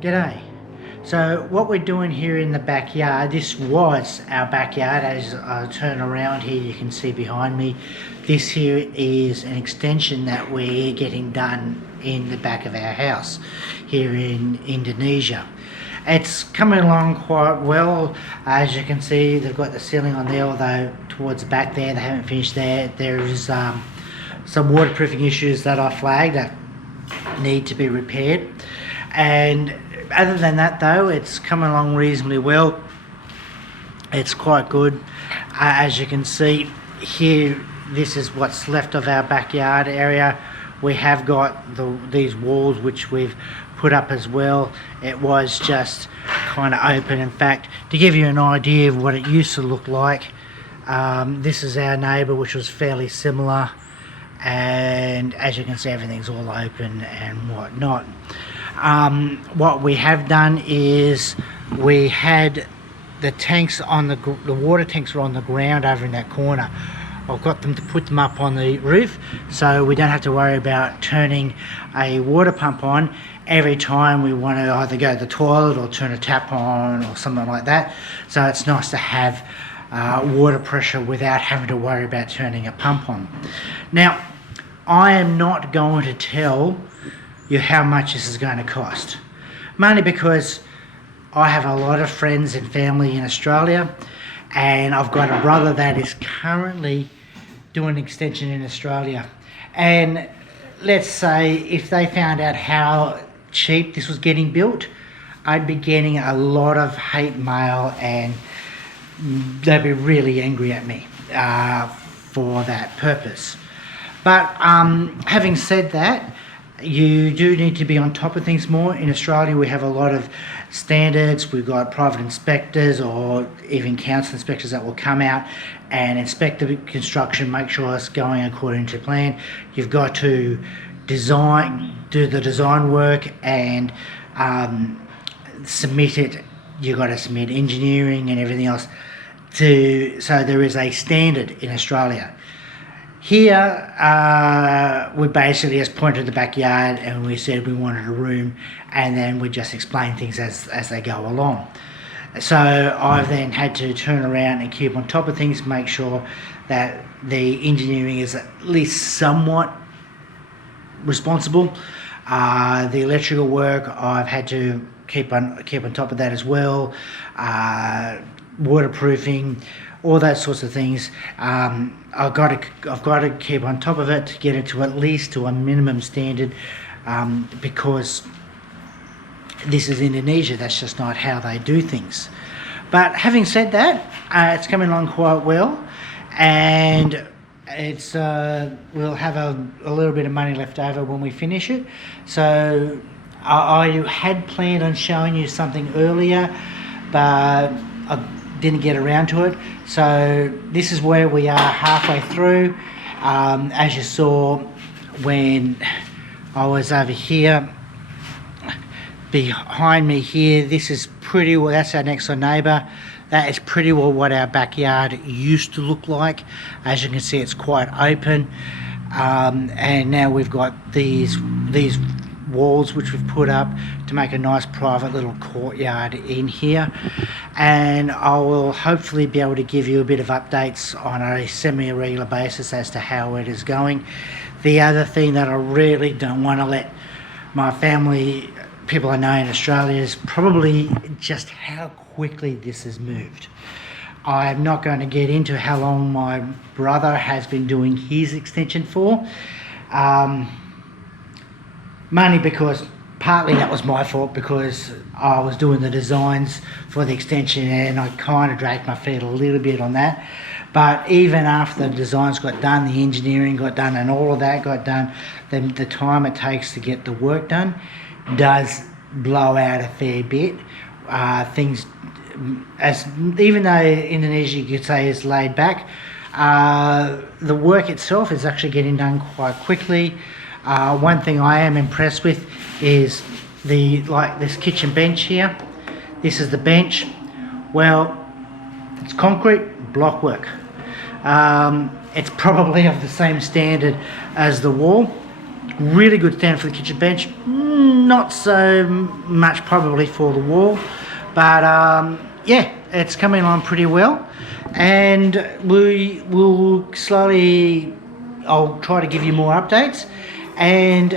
G'day. So what we're doing here in the backyard, this was our backyard. As I turn around here, you can see behind me, this here is an extension that we're getting done in the back of our house here in Indonesia. It's coming along quite well. As you can see, they've got the ceiling on there, although towards the back there, they haven't finished there. There is some waterproofing issues that I flagged that need to be repaired. And other than that though, it's coming along reasonably well. It's quite good. As you can see here, this is what's left of our backyard area. We have got these walls which we've put up as well. It was just kind of open. In fact, to give you an idea of what it used to look like, this is our neighbour, which was fairly similar, and as you can see, everything's all open and whatnot. What we have done is we had the tanks on the water tanks are on the ground over in that corner. I've got them to put them up on the roof, so we don't have to worry about turning a water pump on every time we want to either go to the toilet or turn a tap on or something like that. So it's nice to have water pressure without having to worry about turning a pump on. Now, I am not going to tell you how much this is going to cost, mainly because I have a lot of friends and family in Australia, and I've got a brother that is currently doing an extension in Australia. And let's say if they found out how cheap this was getting built, I'd be getting a lot of hate mail and they'd be really angry at me for that purpose. But having said that, you do need to be on top of things more. In Australia, we have a lot of standards. We've got private inspectors or even council inspectors that will come out and inspect the construction, make sure it's going according to plan. You've got to do the design work and submit it. You've got to submit engineering and everything else so there is a standard in Australia. Here, we basically just pointed the backyard and we said we wanted a room, and then we just explain things as they go along. So I've then had to turn around and keep on top of things, make sure that the engineering is at least somewhat responsible. The electrical work, I've had to keep on top of that as well. Waterproofing, all those sorts of things. I've got to keep on top of it to get it to at least to a minimum standard, because this is Indonesia. That's just not how they do things. But having said that, it's coming along quite well, and it's we'll have a little bit of money left over when we finish it. So I had planned on showing you something earlier, but I didn't get around to it. So this is where we are halfway through. As you saw when I was over here, behind me here, this is pretty well, that's our next door neighbour. That is pretty well what our backyard used to look like. As you can see, it's quite open, and now we've got these walls which we've put up to make a nice private little courtyard in here. And I will hopefully be able to give you a bit of updates on a semi-regular basis as to how it is going. The other thing that I really don't want to let my family, people I know in Australia, is probably just how quickly this has moved. I'm not going to get into how long my brother has been doing his extension for, mainly because partly that was my fault, because I was doing the designs for the extension and I kind of dragged my feet a little bit on that. But even after the designs got done, the engineering got done and all of that got done, the time it takes to get the work done does blow out a fair bit. Things, even though Indonesia, you could say, is laid back, the work itself is actually getting done quite quickly. One thing I am impressed with is this kitchen bench here. This is the bench. Well, it's concrete block work. It's probably of the same standard as the wall. Really good standard for the kitchen bench. not so much probably for the wall, but yeah, it's coming along pretty well, and we will slowly, I'll try to give you more updates, and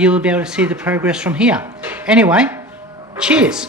you'll be able to see the progress from here. Anyway, cheers.